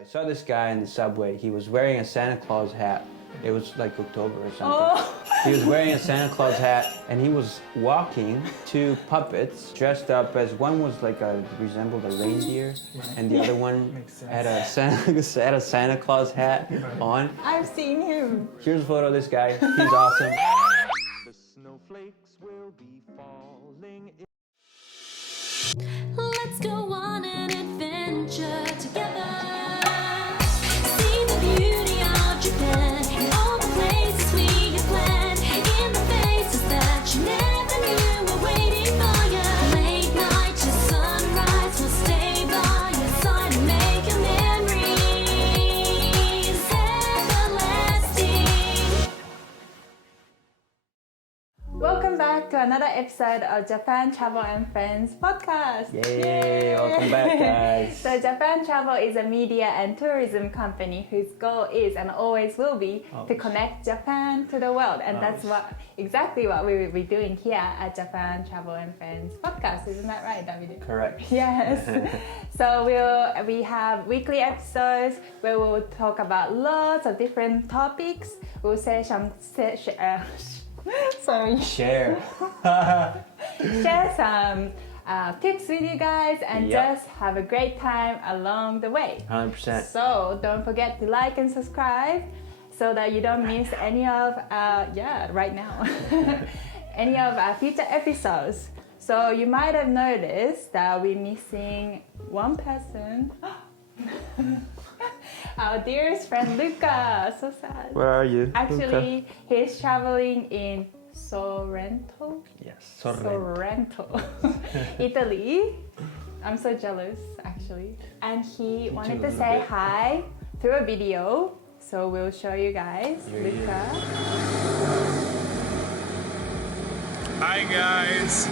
I saw this guy in the subway. He was wearing a Santa Claus hat. It was like October or something. Oh. He was wearing a Santa Claus hat and he was walking two puppets dressed up as one was like resembled a reindeer and the other one had a Santa Claus hat on. I've seen him. Here's a photo of this guy. He's awesome. The snowflakes will be falling. Let's go on an adventure together. See the beauty of Japan, all the places we have planned, in the faces that you never knew were waiting for you. Late night to sunrise, we'll stay by your side and make your memories everlasting. Welcome back to another episode of Japan Travel and Friends podcast. Yay! Welcome back, guys. So Japan Travel is a media and tourism company whose goal is and always will be to connect Japan to the world, and that's exactly what we will be doing here at Japan Travel and Friends podcast. Isn't that right, David? Correct. Yes. So we have weekly episodes where we'll talk about lots of different topics. We'll share some share some tips with you guys and just have a great time along the way. 100%. So don't forget to like and subscribe so that you don't miss any of right now any of our future episodes. So you might have noticed that we're missing one person. Our dearest friend Luca. So sad. Where are you? Actually, he's traveling in Sorrento. Yes. Sorrento, Italy. I'm so jealous, actually. And he wanted to say hi through a video. So we'll show you guys. Luca. Hi guys!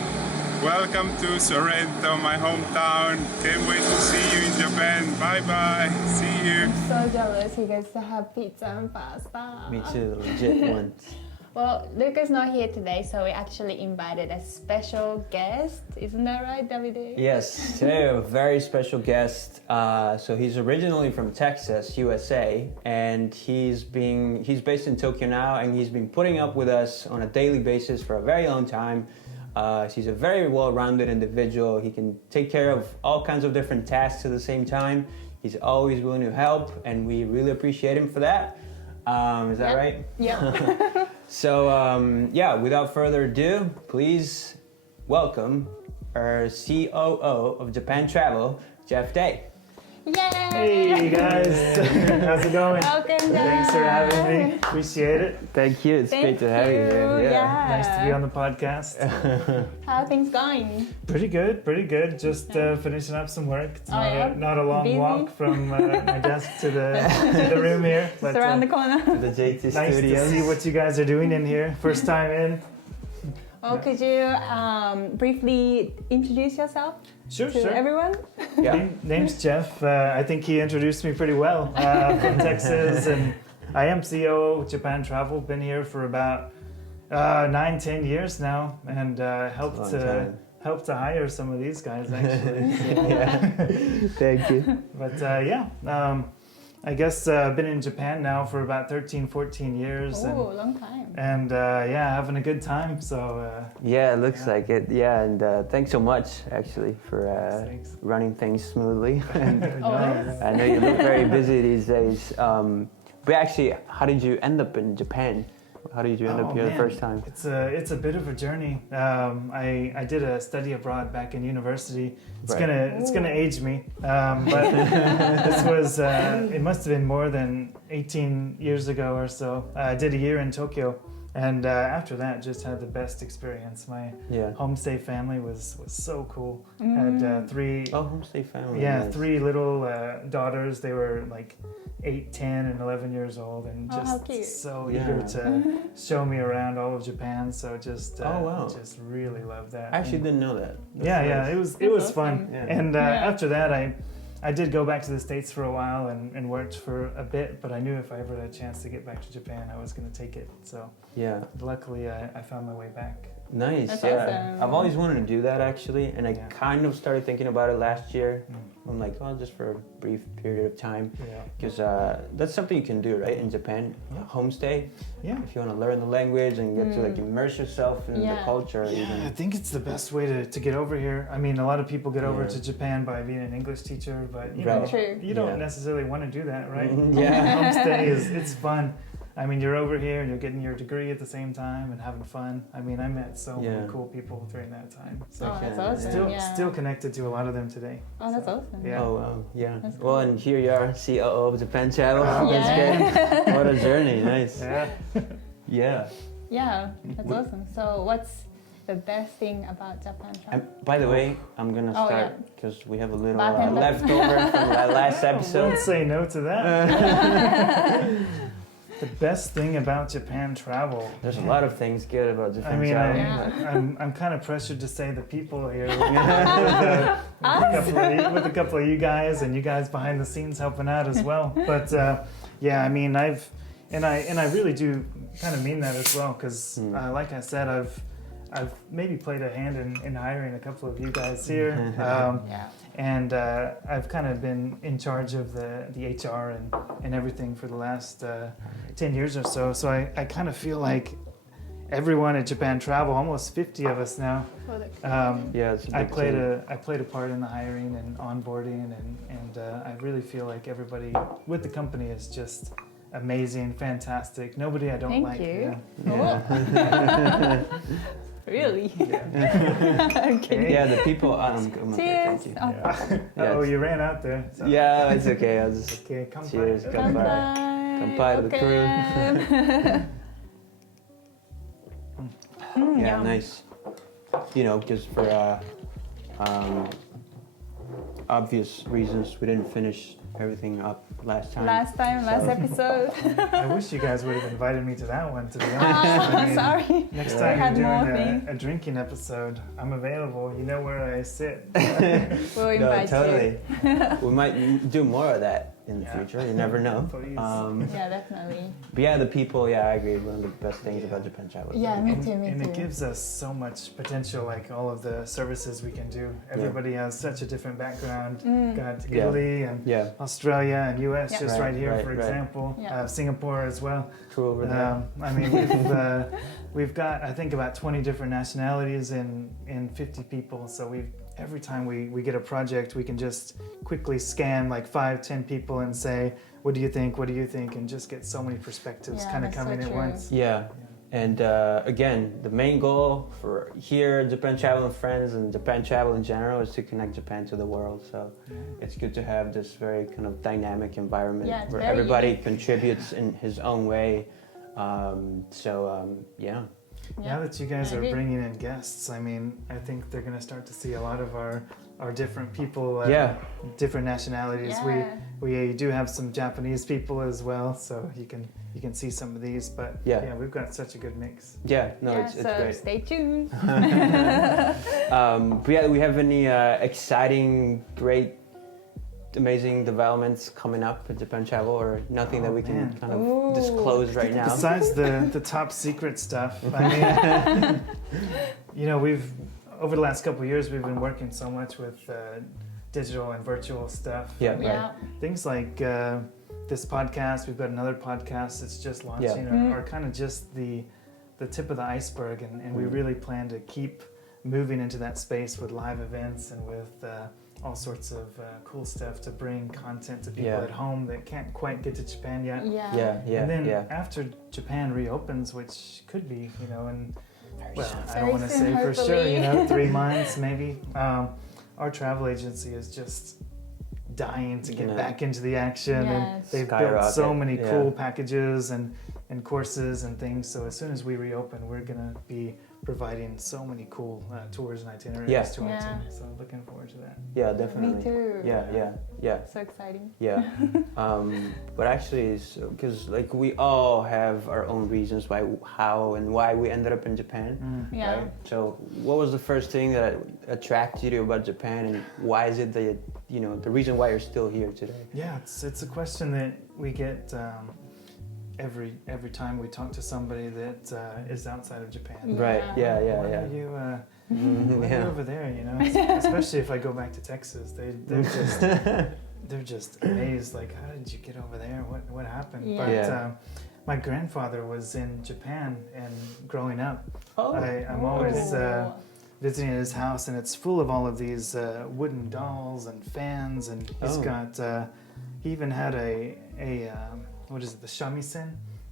Welcome to Sorrento, my hometown. Can't wait to see you in Japan. Bye bye. See you. I'm so jealous he gets to have pizza and pasta. Me too, the legit ones. Well, Luca's not here today, so we actually invited a special guest. Isn't that right, Davide? Yes, today we have a very special guest. So he's originally from Texas, USA, and he's based in Tokyo now, and he's been putting up with us on a daily basis for a very long time. He's a very well-rounded individual. He can take care of all kinds of different tasks at the same time. He's always willing to help, and we really appreciate him for that. Is that right? Yeah. So, without further ado, please welcome our COO of Japan Travel, Geoff Day. Yay! Hey guys, how's it going? Welcome, Geoff. Thanks for having me. Appreciate it. Thank you. It's great to have you here. Yeah. Nice to be on the podcast. How are things going? Pretty good. Just finishing up some work. It's not a long Busy? walk from my desk to the room here. But It's around the corner. The JT nice Studios. to see what you guys are doing in here. First time in. Well, could you briefly introduce yourself Sure. to everyone? Yeah. Name's Geoff. I think he introduced me pretty well. From Texas, and I am COO of Japan Travel. Been here for about 9-10 years now, and helped to hire some of these guys actually. So, Thank you. but I guess I've been in Japan now for about 13-14 years. Oh, long time. And having a good time. So Yeah, it looks like it. Yeah, and thanks so much actually for Thanks. running things smoothly. And Always. I know you look very busy these days. But actually, how did you end up in Japan? How did you end up here the first time? It's a bit of a journey. I did a study abroad back in university. It's gonna age me, but this was it must have been more than 18 years ago or so. I did a year in Tokyo, and after that, just had the best experience. My homestay family was so cool. Had three homestay family. nice. 3 little daughters. They were like 8, 10, and 11 years old, and how cute. just so eager to show me around all of Japan. So just just really loved that. I actually didn't know that. It was fun. Yeah. And after that, I did go back to the States for a while and worked for a bit, but I knew if I ever had a chance to get back to Japan, I was going to take it. So luckily, I found my way back. Nice. That's yeah. awesome. I've always wanted to do that actually, and I Yeah. kind of started thinking about it last year. I'm like, oh, just for a brief period of time, Yeah. because that's something you can do, right? In Japan, Yeah. homestay. Yeah. If you want to learn the language and get to like immerse yourself in the Yeah. culture, Yeah, I even. think it's the best way to get over here. I mean, a lot of people get over Yeah. to Japan by being an English teacher, but you Right. know, True. you don't Yeah. necessarily want to do that, right? Mhm, yeah. Homestay it's fun. I mean, you're over here and you're getting your degree at the same time and having fun. I mean, I met so Yeah. many cool people during that time. So Oh, that's Yeah. awesome. still yeah. still connected to a lot of them today. Oh, that's So, awesome. Yeah. Oh wow, yeah. That's Well, and here you are, COO of Japan Travel. Oh, That's yeah. good. What a journey, nice. Yeah. Yeah. Yeah, that's awesome. So, what's the best thing about Japan travel? By the way, I'm gonna Oh, start yeah. because we have a little Bartender. leftover from the last episode. Don't say no to that. The best thing about Japan travel. There's a lot of things good about Japan I mean, travel. Yeah. I'm kind of pressured to say the people here with a couple of you guys and you guys behind the scenes helping out as well. But yeah, I mean, I really do kind of mean that as well because, like I said, I've maybe played a hand in hiring a couple of you guys here. Yeah. And I've kind of been in charge of the HR and everything for the last 10 years or so. So I kind of feel like everyone at Japan Travel, almost 50 of us now, Yeah, it's a I big played team. a part in the hiring and onboarding, and I really feel like everybody with the company is just amazing, fantastic. Nobody I don't Thank like. you. Yeah. Oh. Really? Yeah. I'm kidding. Yeah, the people. I'm okay, Cheers. thank you. Oh, Yeah, Oh, it's- you ran out there. So. Yeah, it's okay. I'll just. Okay, come Cheers, back. come back. Kanpai to the crew. Yeah, yum. nice. You know, because for obvious reasons, we didn't finish everything up last time. Last episode. I wish you guys would have invited me to that one, to be honest. I mean, Sorry. Next Yeah. time We had you're more doing things. a drinking episode, I'm available. You know where I sit. We'll No, invite totally. We might do more of that in the Yeah. future. You never know. Please. you. Yeah, definitely. But yeah, the people. Yeah, I agree. One of the best things about Japan travel. is the Yeah, me people. too, me And too. it gives us so much potential, like all of the services we can do. Everybody has such a different background. Got Yeah. Italy and Yeah, Australia and US Yeah. just right here, Right, for right. example. Yeah. Singapore as well. true over there. I mean, we've got, I think, about 20 different nationalities in 50 people. So every time we get a project, we can just quickly scan like 5-10 people and say, what do you think? What do you think? And just get so many perspectives Yeah, kind of that's so coming at true. once. Yeah. And again, the main goal for here, Japan Travel and Friends, and Japan Travel in general, is to connect Japan to the world. So it's good to have this very kind of dynamic environment Yeah, it's where very everybody unique. contributes in his own way. Yeah. Now that you guys I are agree. bringing in guests, I mean, I think they're going to start to see a lot of our different people, Yeah. different nationalities. Yeah. We do have some Japanese people as well, so you can see some of these. But Yeah. we've got such a good mix. Yeah, no, Yeah, it's so great. stay tuned. But yeah, we have any exciting, great, amazing developments coming up at Japan Travel, or nothing that we can man. kind of Ooh. disclose right now? Besides the top secret stuff, I mean, you know, over the last couple of years, we've been working so much with digital and virtual stuff. Yeah, I mean, Yeah. things like this podcast. We've got another podcast that's just launching, are kind of just the tip of the iceberg, and we really plan to keep moving into that space with live events and with all sorts of cool stuff to bring content to people Yeah. at home that can't quite get to Japan yet. Yeah. Yeah, And then yeah. after Japan reopens, which could be, you know, in well, I Very don't want to soon, say for sure, you know, hopefully. 3 months maybe. Our travel agency is just dying to get Gonna back into the action, and Yes. they've built so skyrocket, many yeah. cool packages and courses and things. So as soon as we reopen, we're gonna be providing so many cool tours and itineraries Yeah. to our Yeah. team. So looking forward to that. Yeah, definitely. Me too. Yeah. So exciting. Yeah. But actually, because like we all have our own reasons how and why we ended up in Japan. Yeah. Right? So what was the first thing that attracted you about Japan, and why is it that, the reason why you're still here today? Yeah, it's a question that we get every time we talk to somebody that is outside of Japan. Right. Yeah. Yeah. Why Yeah. are you, Mhm, why are yeah. you over there? You know, especially if I go back to Texas, they're just amazed. Like, how did you get over there? What happened? Yeah. But Yeah. my grandfather was in Japan, and growing up, Oh. I'm always Oh. visiting his house, and it's full of all of these wooden dolls and fans, and he's Oh. got. He even had a what is it? The shamisen,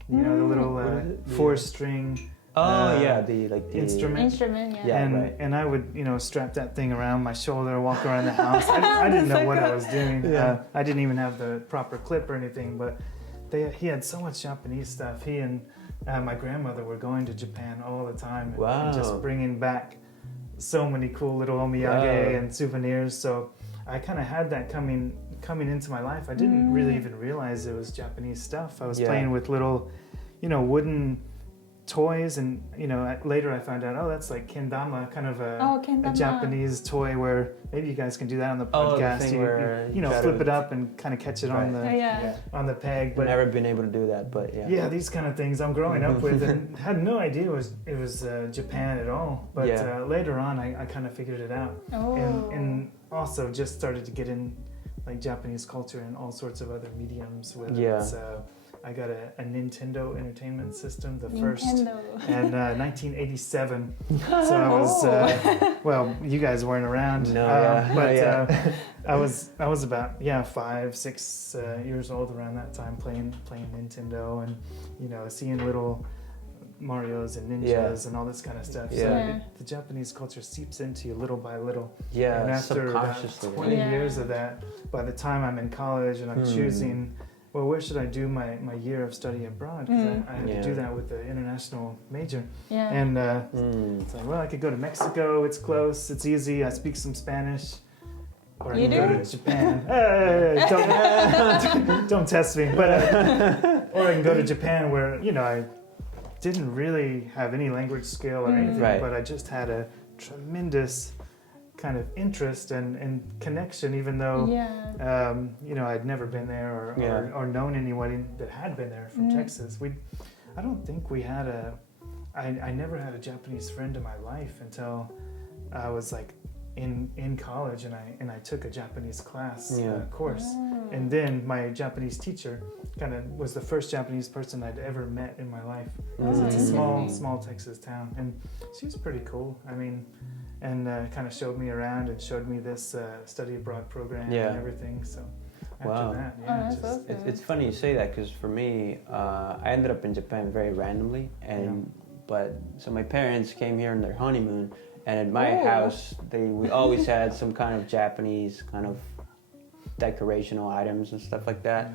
you know, the little What is it? The, 4-string. Oh yeah, the instrument. Instrument, yeah. Yeah. and right. and I would strap that thing around my shoulder, walk around the house. I didn't know what I was doing. Yeah. I didn't even have the proper clip or anything, but he had so much Japanese stuff. He and my grandmother were going to Japan all the time, and just Wow. bringing back so many cool little omiyage Wow. and souvenirs. So I kind of had that coming into my life. I didn't really even realize it was Japanese stuff. I was Yeah. playing with little, wooden toys, and later I found out, oh, that's like kendama, kind of a kendama. Japanese toy where maybe you guys can do that on the Oh, the podcast. thing where you try flip to- it up and kind of catch it on Right. the Oh, yeah. on the peg. I've But never been able to do that, but yeah. yeah, these kind of things I'm growing up with, and had no idea it was Japan at all. But Yeah. later on, I kind of figured it out, Oh. and also just started to get in like Japanese culture and all sorts of other mediums. Whether Yeah. it's I got a Nintendo Entertainment System, the first Nintendo. in 1987. So I was well, you guys weren't around. No, yeah. But Yeah. I was about 5, 6 years old around that time playing Nintendo, and seeing little Marios and ninjas and all this kind of stuff. So Yeah. the Japanese culture seeps into you little by little. Yeah, And after about subconsciously. 20 Yeah. years of that, by the time I'm in college and I'm choosing, well, where should I do my year of study abroad? Because I had Yeah. to do that with the international major. Yeah. And Mm. it's like, well, I could go to Mexico. It's close. It's easy. I speak some Spanish. Or I You can go do? to Japan. Don't test me. But or I can go to Japan, where I didn't really have any language skill or anything, Right. but I just had a tremendous kind of interest and connection, even though Yeah. I'd never been there or known anyone that had been there from Texas. I don't think we had I never had a Japanese friend in my life until I was like in college, and I took a Japanese class course, and then my Japanese teacher kind of was the first Japanese person I'd ever met in my life, because it's a small Texas town, and she was pretty cool. I mean, and kind of showed me around and showed me this study abroad program Yeah. and everything. So after Wow. that, Oh, yeah, that's just awesome. It's funny you say that, because for me, I ended up in Japan very randomly, but so my parents came here on their honeymoon, and at my Oh. house we always had some kind of Japanese kind of decorational items and stuff like that.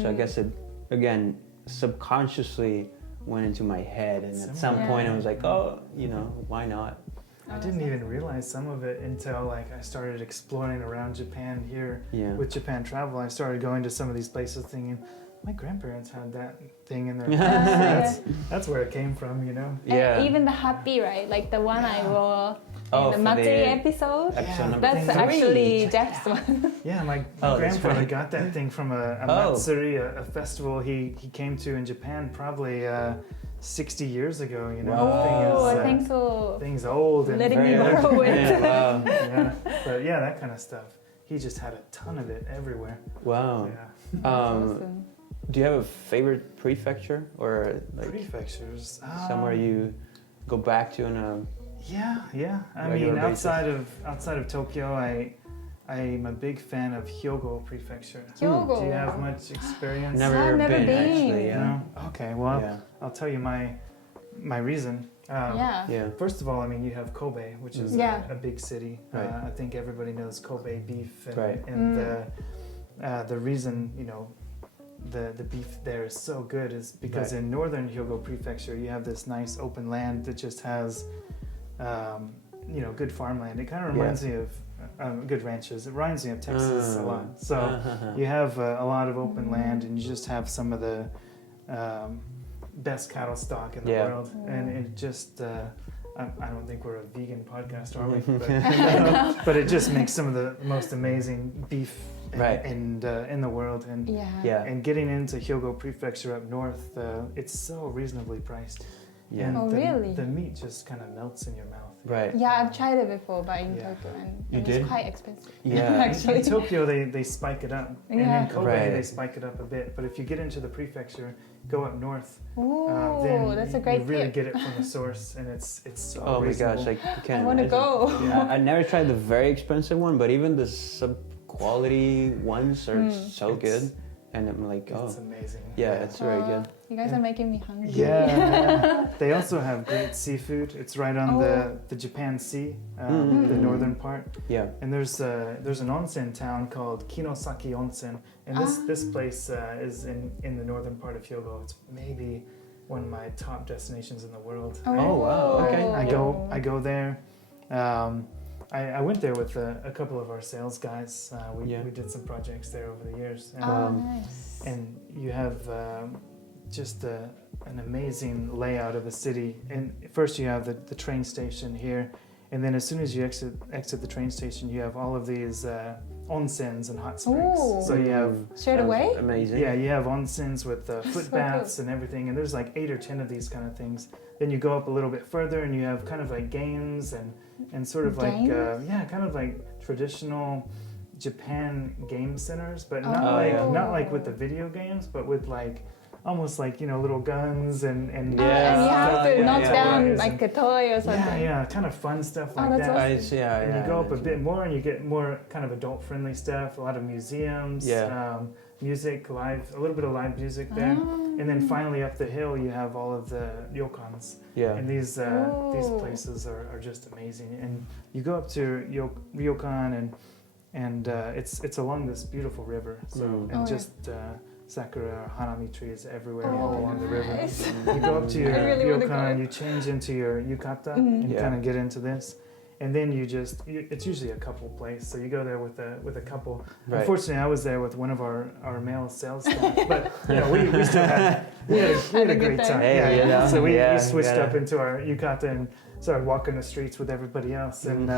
So I guess it again subconsciously went into my head, and at some Yeah. point I was like, oh, why not? I didn't even realize some of it until like I started exploring around Japan here Yeah. with Japan Travel. I started going to some of these places thinking, my grandparents had that thing in their house. Yeah. That's where it came from, Yeah. And even the happy, right? Like the one I wore Oh, in the for Matsuri the episode. episode number That's Thing actually 3. Jeff's one. Yeah, my Oh, that's grandfather right. got that thing from a Oh. Matsuri, a festival he came to in Japan probably 60 years ago, Wow. Oh, I Thing think is, so. thing's old and Letting me Very borrow old. it. Yeah, wow. yeah. But yeah, that kind of stuff. He just had a ton of it everywhere. Wow. Yeah. Awesome. Do you have a favorite prefecture, or like Prefectures. somewhere you go back to in a Yeah. I regular mean, basis? outside of Tokyo, I'm a big fan of Hyogo Prefecture. Hyogo. Do you have much experience? Never I've never been, been. actually. Yeah. No? Okay. Well, Yeah. I'll tell you my reason. Yeah. Yeah. First of all, I mean, you have Kobe, which is Yeah. a big city. Right. I think everybody knows Kobe beef, and, Right. and the reason the beef there is so good is because Right. in northern Hyogo Prefecture, you have this nice open land that just has, good farmland. It kind of reminds me of good ranches. It reminds me of Texas a lot. So you have a lot of open land, and you just have some of the best cattle stock in the Yeah. world, and it just. I don't think we're a vegan podcast, are we? But it just makes some of the most amazing beef Right. and in the world. And Yeah. and getting into Hyogo Prefecture up north, it's so reasonably priced. Yeah. And Oh, really? the meat just kind of melts in your mouth. Right. Yeah, I've tried it before, but in Yeah. Tokyo, and You it's did? quite expensive. Yeah. Actually. In Tokyo, they spike it up, and Yeah. in Kobe Right. they spike it up a bit. But if you get into the prefecture, go up north, Ooh, then that's a you great really tip. get it from the source, and it's so Oh my reasonable. gosh, I can't I want to imagine. go. I never tried the very expensive one, but even the sub-quality ones are so good. And I'm like, It's amazing. yeah, it's very good. You guys are making me hungry. Yeah. They also have great seafood. It's right on the Japan Sea, the northern part. Yeah. And there's an onsen town called Kinosaki Onsen, and this place is in the northern part of Hyogo. It's maybe one of my top destinations in the world. Oh, wow, okay. I go there. I went there with a couple of our sales guys. We did some projects there over the years. Nice. And you have just an amazing layout of the city. And first you have the train station here, and then as soon as you exit the train station, you have all of these onsens and hot springs. Ooh. So you have Straight away? Amazing. yeah, you have onsens with foot So baths and everything, and there's like 8 or 10 of these kind of things. Then you go up a little bit further, and you have kind of like games and sort of like Games? kind of like traditional Japan game centers, but Oh. not like with the video games, but with like almost like little guns and And you have to knock down toys like a toy or something. yeah, kind of fun stuff like that's that. awesome. I see, yeah, And yeah, you go up a imagine. bit more, and you get more kind of adult-friendly stuff. A lot of museums, music, a little bit of live music there, and then finally up the hill you have all of the ryokans. Yeah. And these places are just amazing. And you go up to ryokan, and it's along this beautiful river. So and just sakura hanami trees everywhere all along the river. nice. You go up to your I really wanna ryokan, go. you change into your yukata, and Yeah. kind of get into this. And then it's usually a couple place, so you go there with a couple. Right. Unfortunately, I was there with one of our male sales staff, but we still had a great time. Hey, So we yeah, switched yeah. up into our yukata and started walking the streets with everybody else and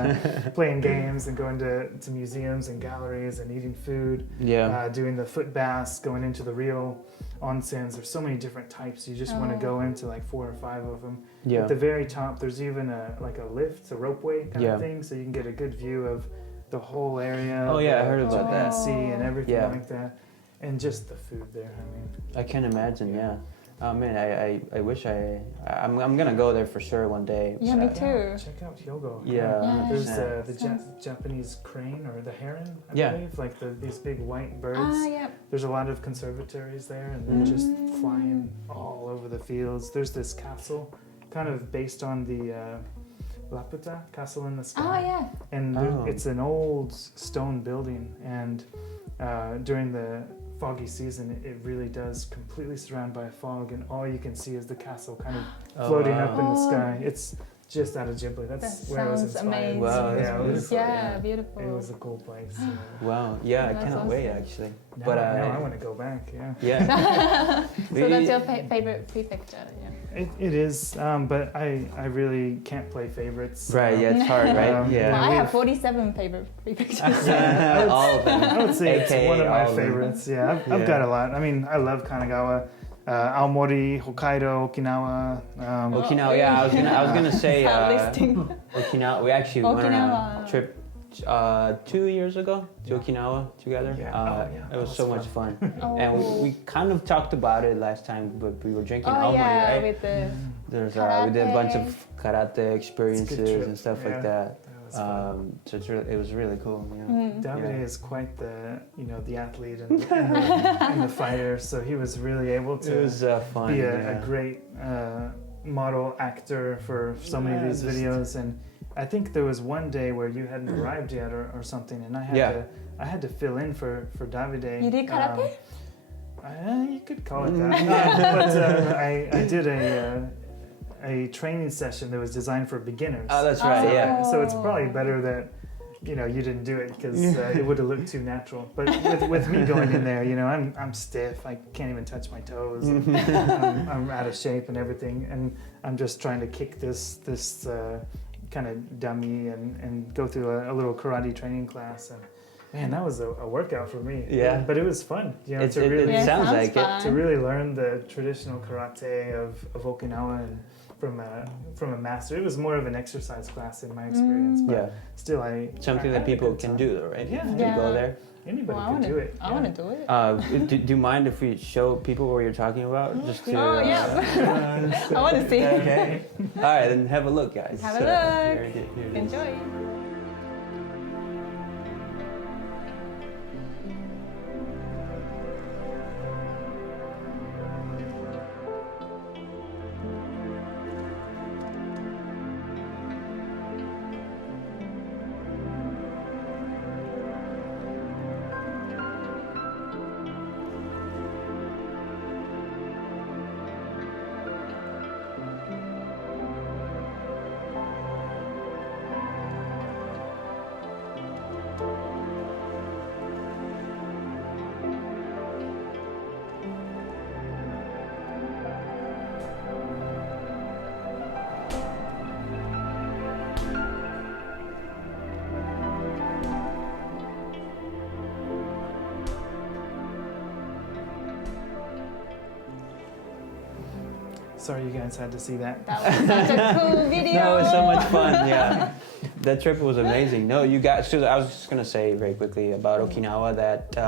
playing games and going to museums and galleries and eating food. Yeah. Doing the foot baths, going into the real onsens. There's so many different types. You just want to go into like 4 or 5 of them. Yeah. At the very top, there's even a lift, a ropeway kind Yeah. of thing, so you can get a good view of the whole area. Oh, yeah, I heard the about Japan that. Sea and everything Yeah. like that, and just the food there. I mean, I can imagine, yeah. Oh man, I wish I'm gonna go there for sure one day. Yeah, me too. check out Hyogo. Yeah, There's 100%. the Japanese crane or the heron, I Yeah. believe, like these big white birds. Yeah. There's a lot of conservatories there, and they're just flying all over the fields. There's this castle, kind of based on the Laputa Castle in the Sky. Oh, yeah. And it's an old stone building, and during the foggy season, it really does completely surround by fog, and all you can see is the castle kind of floating up in the sky. It's just out of Ghibli. That's That where I was sounds inspired. amazing. Wow, that's Yeah, it was, Yeah, beautiful. It was a cool place. Wow, yeah, I That's cannot wait awesome. actually. Now, But now I want to go back. Yeah. yeah. So that's your favorite prefecture, yeah. It is, but I really can't play favorites. Right, yeah, it's hard, right? Um, Yeah. Well, I have we've- 47 favorite prefectures. All of them. I would say it's AKA one of all my of them. favorites. Yeah, I've Yeah. got a lot. I mean, I love Kanagawa, Aomori, Hokkaido, Okinawa. Okinawa, yeah, I was gonna say listing. Okinawa. We actually went on a Okinawa. trip 2 years ago to Okinawa together. Yeah. It was so much fun. Oh. And we kind of talked about it last time, but we were drinking Oh, Aomori, yeah, right? with the There's we did a bunch of karate experiences trip, and stuff like yeah. that. That was fun. So it was really cool. Yeah. Davide Yeah. is quite the athlete and the fighter, so he was really able to It was fun. be yeah. a great model actor for so many of Yeah, these just- videos. And I think there was one day where you hadn't arrived yet or something, and I had to fill in for Davide. You did karate? You could call it that. But I did a training session that was designed for beginners. Oh, that's right. Yeah. So it's probably better that you didn't do it, because it would have looked too natural. But with me going in there, I'm stiff. I can't even touch my toes. And I'm out of shape and everything, and I'm just trying to kick this kind of dummy and go through a little karate training class. And Man, that was a workout for me. Yeah. But it was fun. You know, It to really Yeah, sounds like fun. to really learn the traditional karate of Okinawa and from a master. It was more of an exercise class in my experience. But Yeah. still, I Something I that had a people good can time. do, though, right? Yeah. To Yeah. go there. Anybody Well, can do it. I want to do it. Do you mind if we show people what you're talking about? Just to, Oh, yeah. I want to see. Okay. All right, then have a look, guys. Have a So, look. here it is. Enjoy. Sorry you guys had to see that. That was such a cool video. No, it was so much fun. Yeah, that trip was amazing. No, you guys. So I was just gonna say very quickly about Okinawa that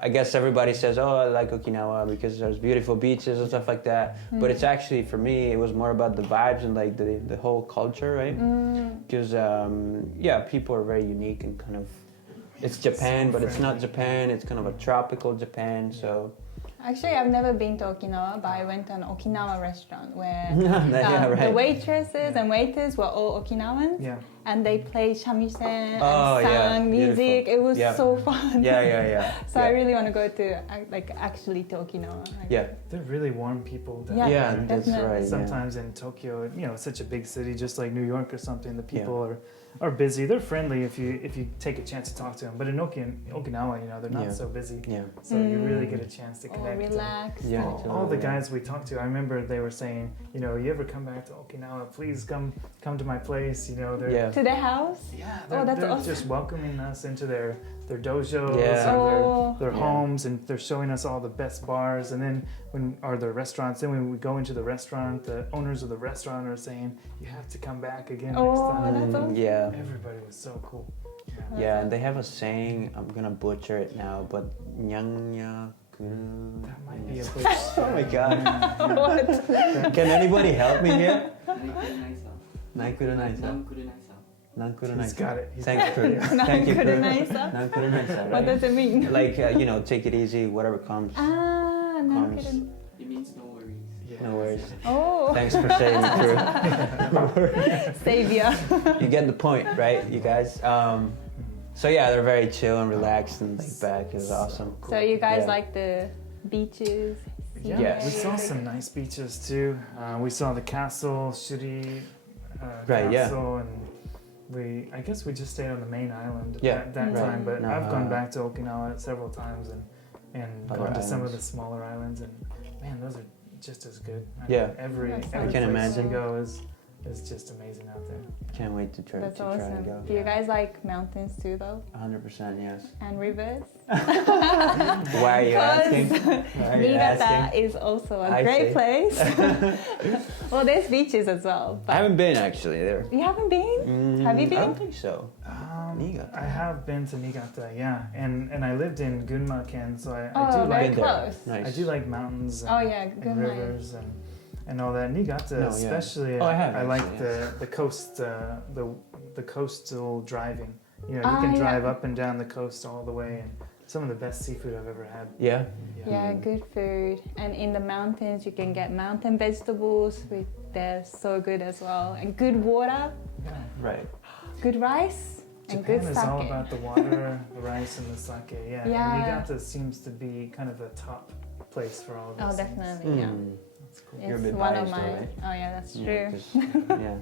I guess everybody says, "Oh, I like Okinawa because there's beautiful beaches and stuff like that." But it's actually for me, it was more about the vibes and like the whole culture, right? Because yeah, people are very unique and kind of. It's Japan, but it's not Japan. It's kind of a tropical Japan. So. Actually, I've never been to Okinawa, but I went to an Okinawa restaurant where Yeah, the right. waitresses and waiters were all Okinawans, Yeah. and they played shamisen Oh, and yeah, sang music. beautiful. It was Yeah. so fun. Yeah. So yeah. I really want to go to actually to Okinawa. Like, Yeah. They're really warm people. down Yeah, Yeah, there. that's definitely. right. yeah. Sometimes in Tokyo, you know, it's such a big city, just like New York or something. The people are busy. They're friendly if you take a chance to talk to them. But in Okinawa, you know, they're not Yeah. so busy. Yeah. So you really get a chance to Or connect. and relax. Yeah. all the guys we talked to, I remember they were saying, you know, you ever come back to Okinawa, please come to my place. You know, they're Yeah. To the house? yeah, Oh, that's they're awesome. just welcoming us into their dojos Yeah. or Oh. their Yeah. homes, and they're showing us all the best bars. And then or their restaurants. Then when we go into the restaurant, the owners of the restaurant are saying, you have to come back again next Oh, time. that's awesome. Yeah. Everybody was so cool. Yeah. Yeah, and they have a saying, I'm gonna butcher it now, but nyangnya kuru. That might be a butch. Oh my god. What? Can anybody help me here? ないくれないさ。 Nankurunaisa. なんくれないさ。 He's Nankurunaisa. got it. He's Thanks, Kuru. Thank you, Kuru. Nankurunaisa? Nankurunaisa, What right? does it mean? Like, you know, take it easy, whatever comes. Ah, Nankurunaisa. It means no worries. Yeah. No worries. Oh, Thanks for saying it, Kuru. savior. You get the point, right, you guys? So yeah, they're very chill and relaxed and laid back. It was awesome. So you guys Yeah. like the beaches? Yeah, Yes. we saw some nice beaches too. We saw the castle, Shuri Right, yeah. castle, and I guess we just stayed on the main island Yeah, at that right. time. But No, I've gone back to Okinawa several times and Other gone to some of islands. the smaller islands, and man, those are just as good. I Yeah. mean, every That every sounds can place imagine. you go is just amazing out there. Can't wait to try That's to try awesome. and go. Do you guys like mountains too, though? 100% yes. And rivers? Why are you asking? Because Why are you Niigata asking? is also a I great see. place. Well, there's beaches as well. I haven't been actually there. You haven't been? Have you I don't been? think so. Niigata. I have been to Niigata, yeah, and I lived in Gunma Ken, so I Oh, do very like Been there. close. Nice. I do like mountains and, Oh, yeah, and good night. rivers and all that. Niigata, No, yeah. especially, Oh, I have I like actually, the coast, the coastal driving. You know, you Ah, can yeah. drive up and down the coast all the way, and some of the best seafood I've ever had. Yeah. Yeah, good food. And in the mountains, you can get mountain vegetables. They're so good as well. And good water, Right. good rice, and Japan good is sake. all about the water, the rice, and the sake. Yeah, Yeah. and Niigata seems to be kind of the top place for all of Oh, these things. definitely, yeah. Mm. That's cool. You're a It's bit one of biased, my. though, right? Oh, yeah, that's Yeah, true. 'cause- yeah.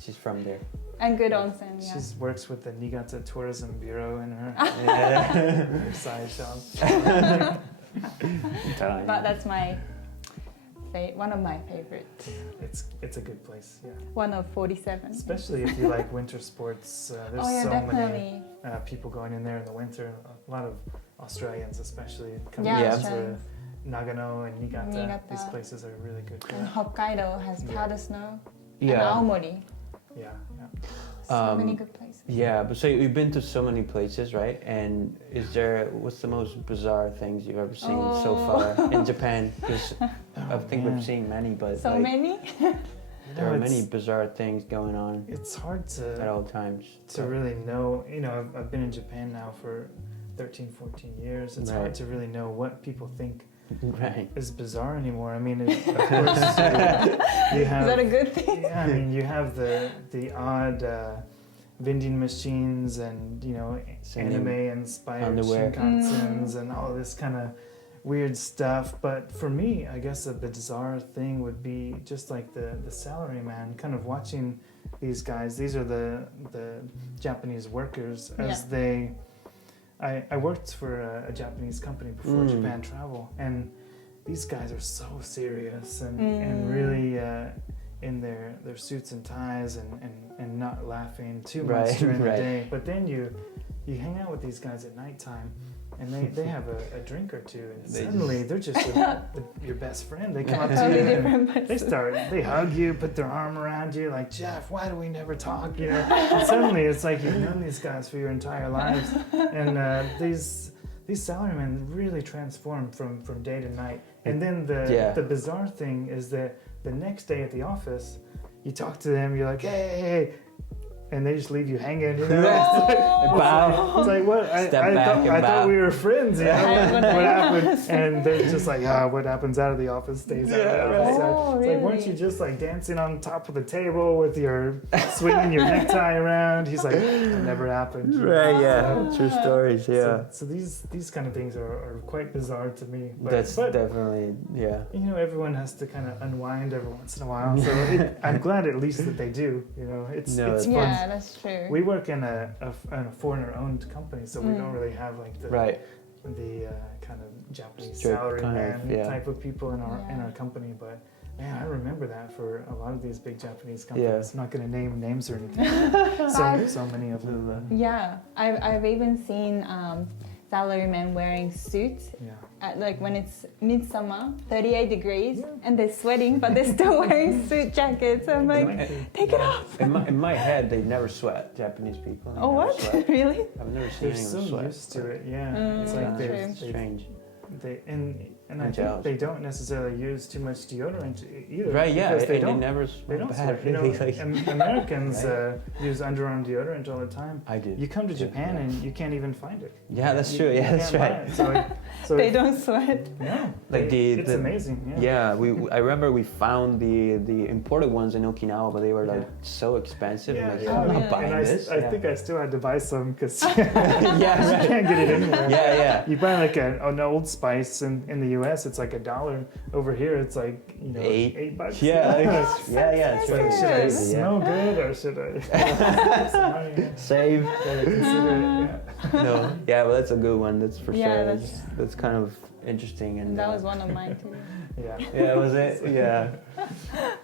She's from there. And good onsen, yeah. She works with the Niigata Tourism Bureau in her, Yeah. her side shop. But that's my one of my favorites. It's a good place. Yeah. One of 47. Especially if you like winter sports. There's Oh yeah, so definitely. many people going in there in the winter. A lot of Australians, especially, come Yeah, Yeah. to Australians. Nagano and Niigata. Niigata. These places are really good. And Hokkaido has powder snow. And Yeah. Aomori. Yeah, yeah. So many good places. Yeah, but so you've been to so many places, right? And what's the most bizarre things you've ever seen so far in Japan? Because I think man. we've seen many, but So like, many? there are many it's- bizarre things going on It's hard at all times. to really know. You know, I've been in Japan now for 13, 14 years. It's Right. hard to really know what people think Right. is bizarre anymore. I mean, of course, you have. Is that a good thing? Yeah, I mean, you have the odd vending machines and Sending anime-inspired underwear. Shinkansens and all this kind of weird stuff. But for me, I guess a bizarre thing would be just like the salaryman, kind of watching these guys. These are the Japanese workers as Yeah. they. I worked for a Japanese company before Japan Travel, and these guys are so serious and really in their suits and ties and not laughing too much Right, during right. the day. But then you hang out with these guys at nighttime, and they have a drink or two, and They suddenly they're just your best friend. They come up to Totally you and different they hug you, put their arm around you, like, Geoff, why do we never talk? And suddenly it's like you've known these guys for your entire lives, and these salarymen really transform from day to night. And then the bizarre thing is that the next day at the office, you talk to them, you're like, hey, and they just leave you hanging. Bow. It's like what? I bow. thought we were friends. What Yeah. happened? And they're just like, what happens out of the office stays out of the office. Oh, It's like, weren't you just like dancing on top of the table with your swinging your necktie around? He's like, it never happened. Right, yeah. True stories, yeah. So these kind of things are quite bizarre to me. But, That's but definitely, yeah. everyone has to kind of unwind every once in a while. So I'm glad at least that they do. It's fun. Yeah, that's true. We work in a foreigner-owned company, so we don't really have like the Right. kind of Japanese Strict salaryman kind of, yeah. type of people in our company. But man, I remember that for a lot of these big Japanese companies. I'm not going to name names or anything. so many of them. Yeah, I've even seen salarymen wearing suits Yeah. at, like when it's midsummer, 38 degrees, and they're sweating, but they're still wearing suit jackets. I'm like, take it off. In my head, they never sweat. Japanese people. they Oh, never what? sweat. Really? I've never seen They're anyone so sweat. used to it. Yeah, it's Yeah, like true. they've Strange. and I I'm think jealous. they don't necessarily use too much deodorant either. Right, yeah, because and they never They smell don't bad. sweat. Really, like, Americans use underarm deodorant all the time. I do. You come to Japan and you can't even find it. Yeah, that's You- true. you Yeah, that's can't buy right. it. So They don't sweat. No, Like it's the- amazing. Yeah, I remember we found the imported ones in Okinawa, but they were like so expensive. Yeah, I'm like, yeah. I'm really? not buying And this. I think I still had to buy some because yeah, you right. can't get it anywhere. Yeah, yeah. You buy like an Old Spice in the U.S. It's like $1. Over here, it's like $8. Yeah, yeah. It's It's like, should I crazy, yeah. smell good or should I Save. gotta consider it? Yeah. No, yeah, well, that's a good one. That's for Yeah, sure. that's- That's kind of interesting. And That was one of mine too. Yeah. Yeah, was it? Yeah.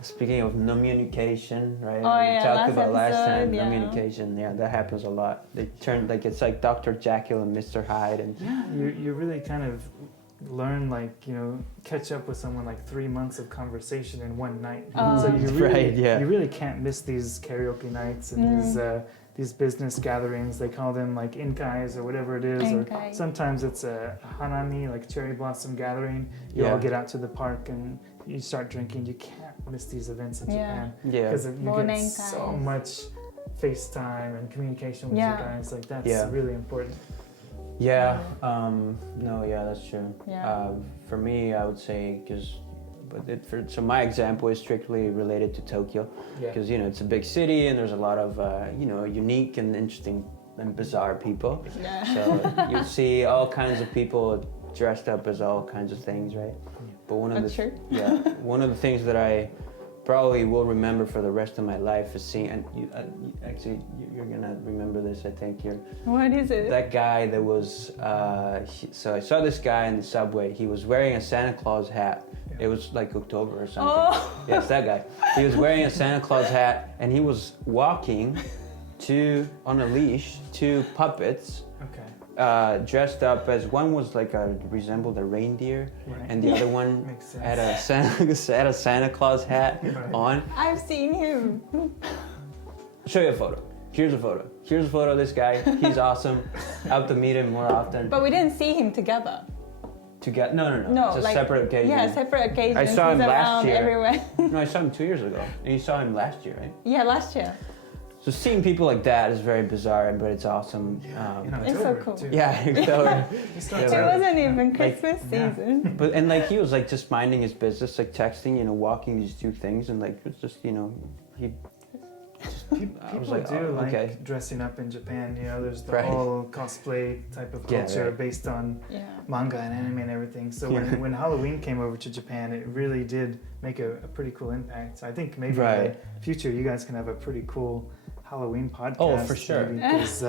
Speaking of communication, right? Oh, we yeah, talked last about last time. episode, yeah. Communication, yeah, that happens a lot. They turn like it's like Dr. Jekyll and Mr. Hyde, and You really kind of learn catch up with someone like 3 months of conversation in one night. Oh. So you really, Right, yeah. you really can't miss these karaoke nights and these business gatherings. They call them like inkais or whatever it is. Or Inkai. sometimes it's a hanami, like cherry blossom gathering. You Yeah. all get out to the park and you start drinking. You can't miss these events in Yeah. Japan yeah, because you get Monenkais. so much FaceTime and communication with Yeah. you guys. Like that's Yeah. really important. yeah. No, yeah, that's true. Yeah. For me, I would say so my example is strictly related to Tokyo, Yeah. because it's a big city and there's a lot of unique and interesting and bizarre people. Yeah. So you see all kinds of people dressed up as all kinds of things, right? But one of That's true. one of the things that I probably will remember for the rest of my life is seeing, and you're gonna remember this. I think What is it? that guy that was. So I saw this guy in the subway. He was wearing a Santa Claus hat, It was like October or something. Oh. Yes, that guy. He was wearing a Santa Claus hat and he was walking on a leash to puppets. Okay. Dressed up as one was like resembled a reindeer, Right. and the other one Makes sense. had a Santa Claus hat Right. on. I've seen him. Show you a photo. Here's a photo. Here's a photo of this guy. He's awesome. I have to meet him more often. But we didn't see him together. No. No, It's a like, separate occasion. Yeah, separate occasion. I saw him He's last around year. everywhere. No, I saw him 2 years ago, and you saw him last year, right? Yeah, last year. So seeing people like that is very bizarre, but it's awesome. In It's so October, cool. too. Yeah, October. He starts Yeah, It right. wasn't even Christmas yeah. season. But and like he was like just minding his business, like texting, walking these two things, and like it's just he. I was People like, do oh, like okay. dressing up in Japan. There's the Right. whole cosplay type of Yeah, culture right. based on Yeah. manga and anime and everything. So Yeah. when Halloween came over to Japan, it really did make a pretty cool impact. So I think maybe Right. in the future you guys can have a pretty cool Halloween podcast. Oh, for sure. Because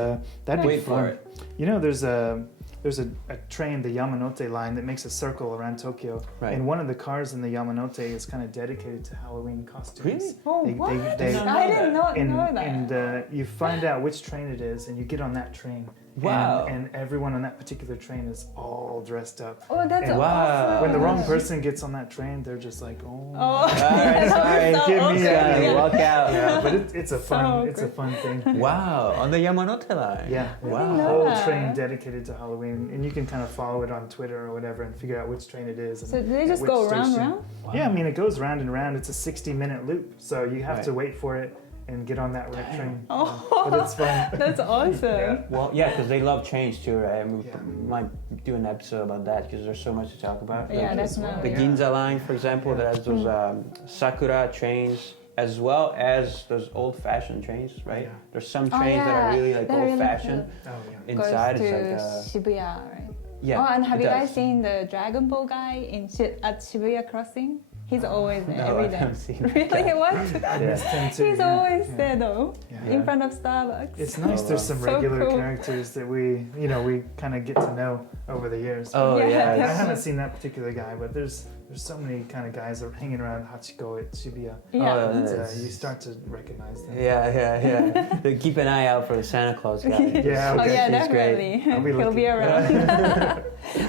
that'd be Wait fun. for it. There's a train, the Yamanote line, that makes a circle around Tokyo. Right. And one of the cars in the Yamanote is kind of dedicated to Halloween costumes. Really? Oh, They- what? they- I did not and, know that. And you find out which train it is, and you get on that train. Wow. And everyone on that particular train is all dressed up. Oh, that's And Wow. awesome. when the wrong person gets on that train, they're just like, oh. Oh, All right, sorry. so Give me awesome. that. Yeah, walk out. Yeah, but it's a fun, So it's a good. fun thing. Wow, on the Yamanote line. Yeah, Wow. a know whole that. train dedicated to Halloween, and you can kind of follow it on Twitter or whatever and figure out which train it is. And So do they at just which go round, station. round? Yeah, I mean it goes round and round. It's a 60-minute loop, so you have to Right. wait for it and get on that right train. Oh, But it's fun. that's awesome. Yeah. Well, yeah, because they love change too, right? And we Yeah. might do an episode about that because there's so much to talk about. Yeah, Like, definitely. the Ginza line, for example, that has those Sakura trains, as well as those old-fashioned trains, right? Yeah. There's some Oh, trains that yeah. are really like They're really old-fashioned. Oh yeah. Inside, Goes it's to like Shibuya, right? yeah. Oh, and have it you does. guys seen the Dragon Ball guy at Shibuya Crossing? He's always there No, every I day. haven't seen Really? that. What? I missed him too. He's yeah. always Yeah. there though, Yeah. in front of Starbucks. It's nice. Oh, There's wow. some So regular cool. characters that we kind of get to know over the years. Oh Yeah. yeah. I it's- haven't seen that particular guy, but there's so many kind of guys that are hanging around Hachiko at Shibuya. Yeah. Oh, And, that's- you start to recognize them. Yeah. They keep an eye out for the Santa Claus guy. Yeah, Oh okay. yeah, He's great. definitely. I'll be He'll be looking. around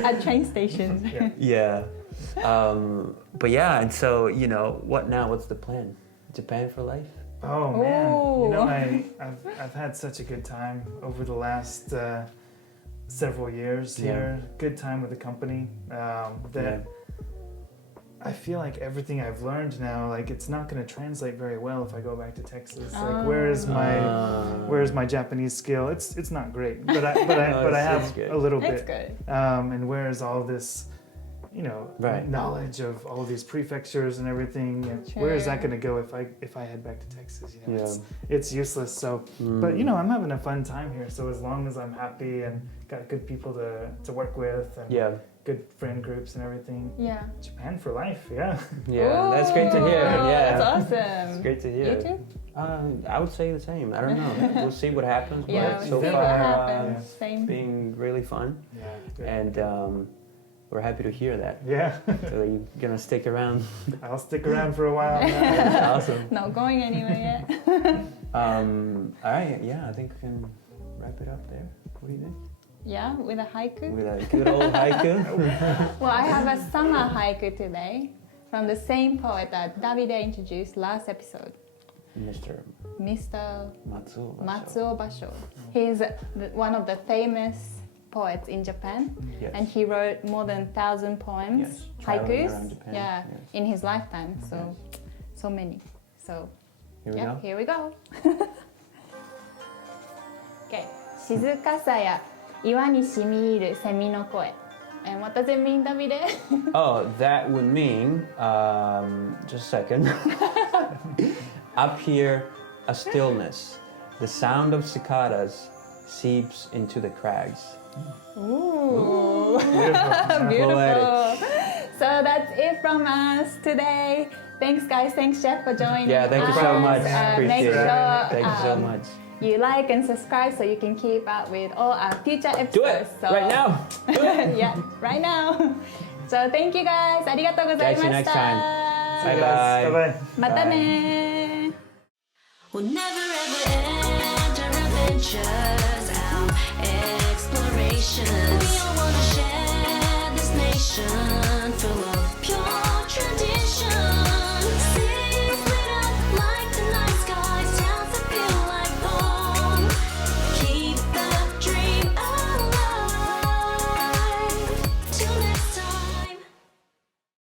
at train stations. Yeah. Yeah. But yeah, and so what now? What's the plan? Japan for life? Oh man, Ooh. I've had such a good time over the last several years Yeah. here. Good time with the company. That I feel like everything I've learned now, like it's not going to translate very well if I go back to Texas. Like where's my Japanese skill? It's not great, but I it's have good. a little It's bit. good. And where's all this, Right. knowledge of all these prefectures and everything? And where is that Sure. going to go if I head back to Texas? Yeah. It's useless. So, but I'm having a fun time here. So as long as I'm happy and got good people to work with and Yeah. good friend groups and everything, Yeah. Japan for life. Yeah. Yeah. That's great to hear. Ooh, Yeah. That's awesome. It's great to hear. You too? I would say the same. I don't know. We'll see what happens. Yeah, but we so see far, what happens. Same. being really fun, Yeah. Good. and we're happy to hear that. Yeah. So you're gonna stick around. I'll stick around for a while. Awesome. Not going anywhere yet. All right. Yeah, I think we can wrap it up there. What do you think? Yeah, with a haiku. With a good old haiku. Well, I have a summer haiku today from the same poet that Davide introduced last episode, Mr. Mr. Matsuo. Matsuo Basho. He's one of the famous poets in Japan, Yes. and he wrote more than 1,000 poems, Yes, traveling haikus, around Japan, yeah, yes. in his lifetime. So many. So Here we yeah, go. here we go. Okay. 静かさや岩に染み入るセミの声。And what does it mean, Davide? Oh, that would mean, just a second. Up here, a stillness. The sound of cicadas seeps into the crags. Ooh. Beautiful. Beautiful. So that's it from us today. Thanks, guys. Thanks, Geoff, for joining Yeah, thank you us. so much. Make Appreciate sure, it. Thank you so much. You like and subscribe so you can keep up with all our future episodes. Do it So, right now. yeah, right now. So thank you guys. ありがとうございました。 Catch you next time. Bye Bye bye. bye. またね。 We'll never ever enter adventures out exploration. We all wanna share this nation.